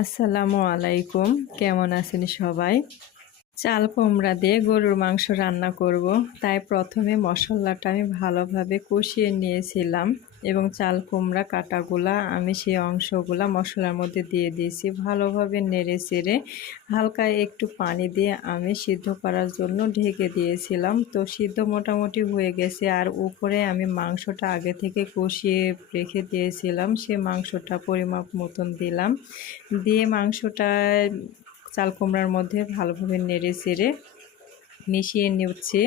আসসালামু আলাইকুম। কেমন আছেন সবাই? চাল কুমড়া দিয়ে গরুর মাংস রান্না করব। তাই প্রথমে মশলাটা আমি ভালোভাবে কষিয়ে নিয়েছিলাম এবং চাল কুমড়া কাটাগুলা আমি সেই অংশগুলা মশলার মধ্যে দিয়ে দিয়েছি। ভালোভাবে নেড়ে চেড়ে হালকা একটু পানি দিয়ে আমি সিদ্ধ করার জন্য ঢেকে দিয়েছিলাম। তো সিদ্ধ মোটামুটি হয়ে গেছে, আর উপরে আমি মাংসটা আগে থেকে কষিয়ে রেখে দিয়েছিলাম, সে মাংসটা পরিমাপ মতন দিলাম। দিয়ে মাংসটা চাল কুমড়ার মধ্যে ভালোভাবে নেড়ে চেড়ে মিশিয়ে নিচ্ছি।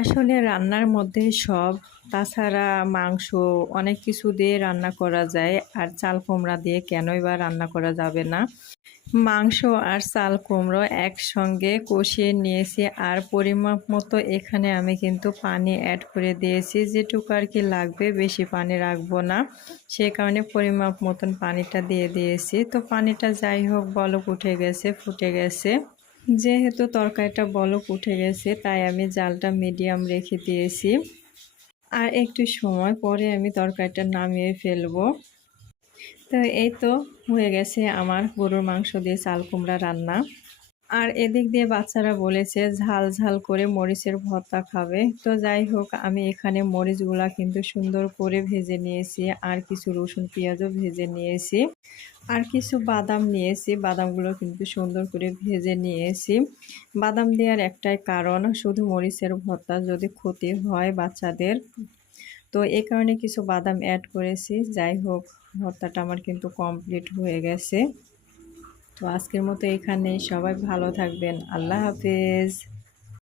আসলে রান্নার মধ্যে সব, তাছাড়া মাংস অনেক কিছু দিয়ে রান্না করা যায়, আর চাল কুমড়া দিয়ে কেনই বা রান্না করা যাবে না। মাংস আর চাল কুমড়ো একসঙ্গে কষিয়ে নিয়েছি, আর পরিমাপ মতো এখানে আমি কিন্তু পানি অ্যাড করে দিয়েছি, যেটুকু আর কি লাগবে, বেশি পানি রাখবো না, সে কারণে পরিমাপ মতন পানিটা দিয়ে দিয়েছি। তো পানিটা যাই হোক বলক উঠে গেছে, ফুটে গেছে। যেহেতু তরকারিটা বলক উঠে গেছে তাই আমি জালটা মিডিয়াম রেখে দিয়েছি, আর একটু সময় পরে আমি তরকারিটা নামিয়ে ফেলবো। তো এই তো হয়ে গেছে আমার গরুর মাংস দিয়ে চাল কুমড়া রান্না। আর এদিক দিয়ে বাচ্চারা বলেছে ঝাল ঝাল করে মরিচের ভর্তা খাবে। তো যাই হোক, আমি এখানে মরিচগুলা কিন্তু সুন্দর করে ভেজে নিয়েছি, আর কিছু রসুন পেঁয়াজও ভেজে নিয়েছি, আর কিছু বাদাম নিয়েছি, বাদামগুলো কিন্তু সুন্দর করে ভেজে নিয়েছি। বাদাম দেওয়ার একটাই কারণ, শুধু মরিচের ভর্তা যদি ক্ষতি হয় বাচ্চাদের, তো এই কারণে কিছু বাদাম অ্যাড করেছি। যাই হোক, ভর্তাটা আমার কিন্তু কমপ্লিট হয়ে গেছে। তো আজকের মতো এখানেই, সবাই ভালো থাকবেন। আল্লাহ হাফেজ।